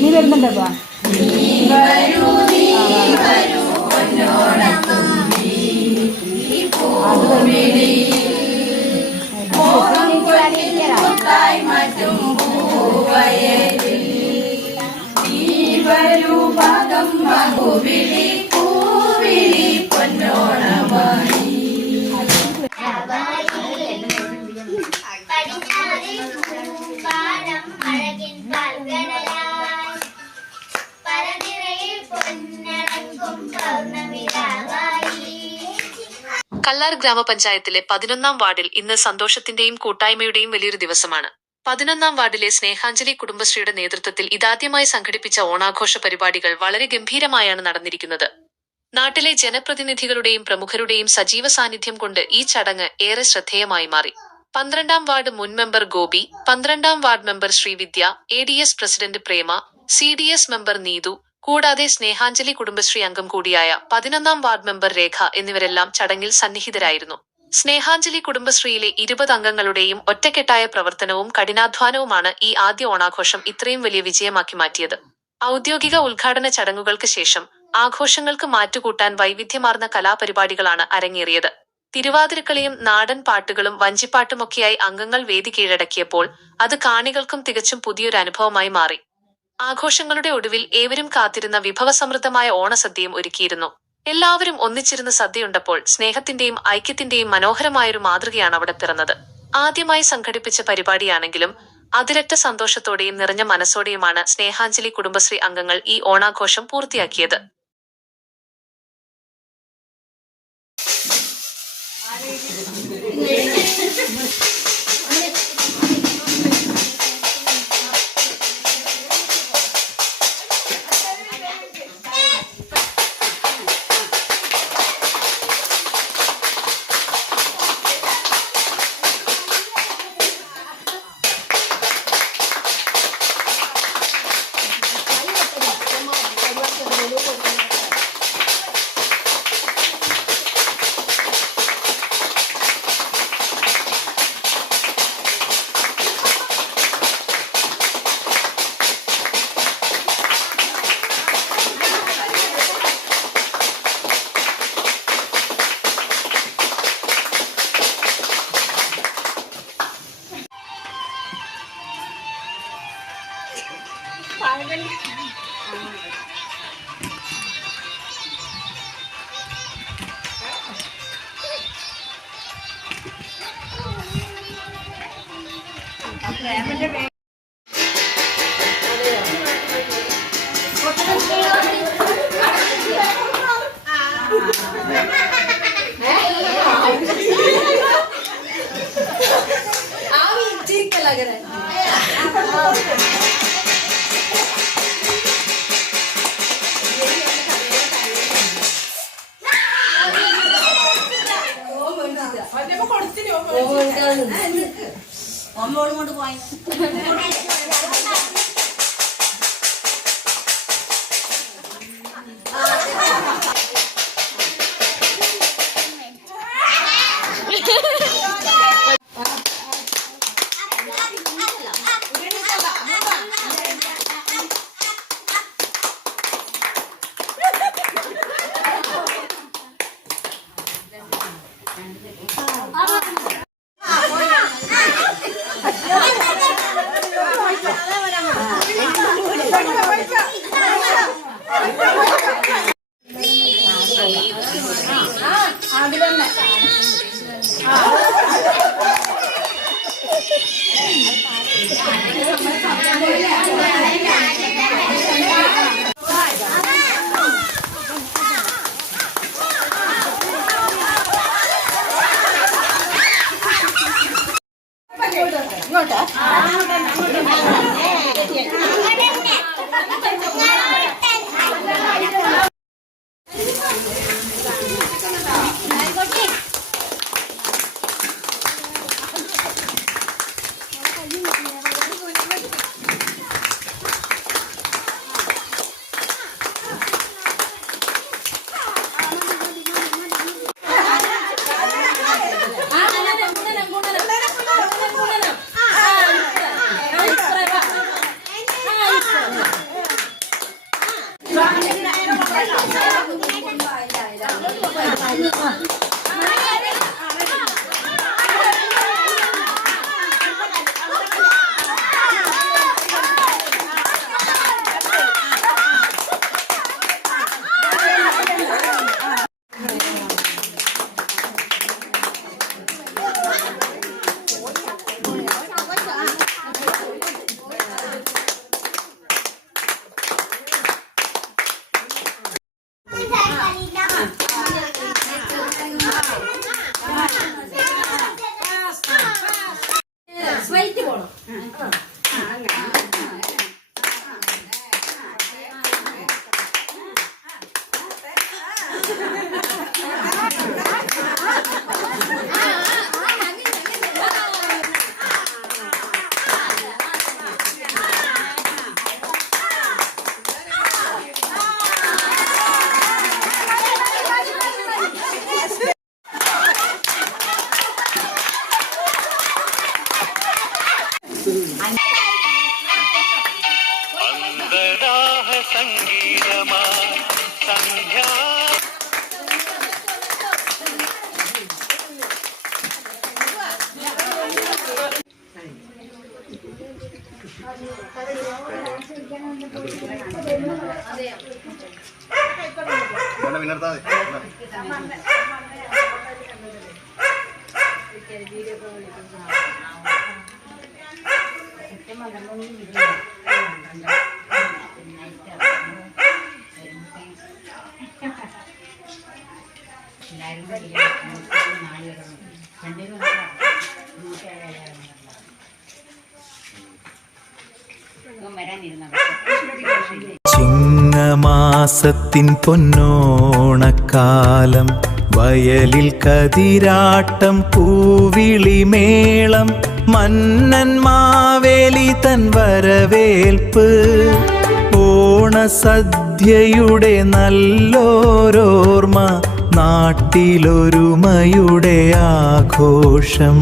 നീ വരുന്നുണ്ടോ? കല്ലാർ ഗ്രാമപഞ്ചായത്തിലെ 11-ാം വാർഡിൽ ഇന്ന് സന്തോഷത്തിന്റെയും കൂട്ടായ്മയുടെയും വലിയൊരു ദിവസമാണ്. 11-ാം വാർഡിലെ സ്നേഹാഞ്ജലി കുടുംബശ്രീയുടെ നേതൃത്വത്തിൽ ഇതാദ്യമായി സംഘടിപ്പിച്ച ഓണാഘോഷ പരിപാടികൾ വളരെ ഗംഭീരമായാണ് നടന്നിരിക്കുന്നത്. നാട്ടിലെ ജനപ്രതിനിധികളുടെയും പ്രമുഖരുടെയും സജീവ സാന്നിധ്യം കൊണ്ട് ഈ ചടങ്ങ് ഏറെ ശ്രദ്ധേയമായി മാറി. 12-ാം വാർഡ് മുൻ മെമ്പർ ഗോപി, 12-ാം ward member Sreevidya, ADS president Prema, CDS member Neethu, കൂടാതെ സ്നേഹാഞ്ജലി കുടുംബശ്രീ അംഗം കൂടിയായ 11-ാം വാർഡ് മെമ്പർ രേഖ എന്നിവരെല്ലാം ചടങ്ങിൽ സന്നിഹിതരായിരുന്നു. സ്നേഹാഞ്ജലി കുടുംബശ്രീയിലെ 20 അംഗങ്ങളുടെയും ഒറ്റക്കെട്ടായ പ്രവർത്തനവും കഠിനാധ്വാനവുമാണ് ഈ ആദ്യ ഓണാഘോഷം ഇത്രയും വലിയ വിജയമാക്കി മാറ്റിയത്. ഔദ്യോഗിക ഉദ്ഘാടന ചടങ്ങുകൾക്ക് ശേഷം ആഘോഷങ്ങൾക്ക് മാറ്റുകൂട്ടാൻ വൈവിധ്യമാർന്ന കലാപരിപാടികളാണ് അരങ്ങേറിയത്. തിരുവാതിരക്കളിയും നാടൻ പാട്ടുകളും വഞ്ചിപ്പാട്ടുമൊക്കെയായി അംഗങ്ങൾ വേദി കീഴടക്കിയപ്പോൾ അത് കാണികൾക്കും തികച്ചും പുതിയൊരു അനുഭവമായി മാറി. ആഘോഷങ്ങളുടെ ഒടുവിൽ ഏവരും കാത്തിരുന്ന വിഭവസമൃദ്ധമായ ഓണസദ്യയും ഒരുക്കിയിരുന്നു. എല്ലാവരും ഒന്നിച്ചിരുന്ന് സദ്യയുണ്ടപ്പോൾ സ്നേഹത്തിന്റെയും ഐക്യത്തിന്റെയും മനോഹരമായൊരു മാതൃകയാണ് അവിടെ പിറന്നത്. ആദ്യമായി സംഘടിപ്പിച്ച പരിപാടിയാണെങ്കിലും അതിരറ്റ സന്തോഷത്തോടെയും നിറഞ്ഞ മനസ്സോടെയുമാണ് സ്നേഹാഞ്ജലി കുടുംബശ്രീ അംഗങ്ങൾ ഈ ഓണാഘോഷം പൂർത്തിയാക്കിയത്. ഒന്നോടും കൊണ്ട് പോയി ചിങ്ങമാസത്തിൻ പൊന്നോണക്കാലം, വയലിൽ കതിരാട്ടം, പൂവിളിമേളം, മന്നൻ മാവേലി തൻ വരവേൽപ്പ്, ഓണസദ്യയുടെ നല്ലോരോർമ്മ, നാട്ടിലൊരുമയുടെ ആഘോഷം.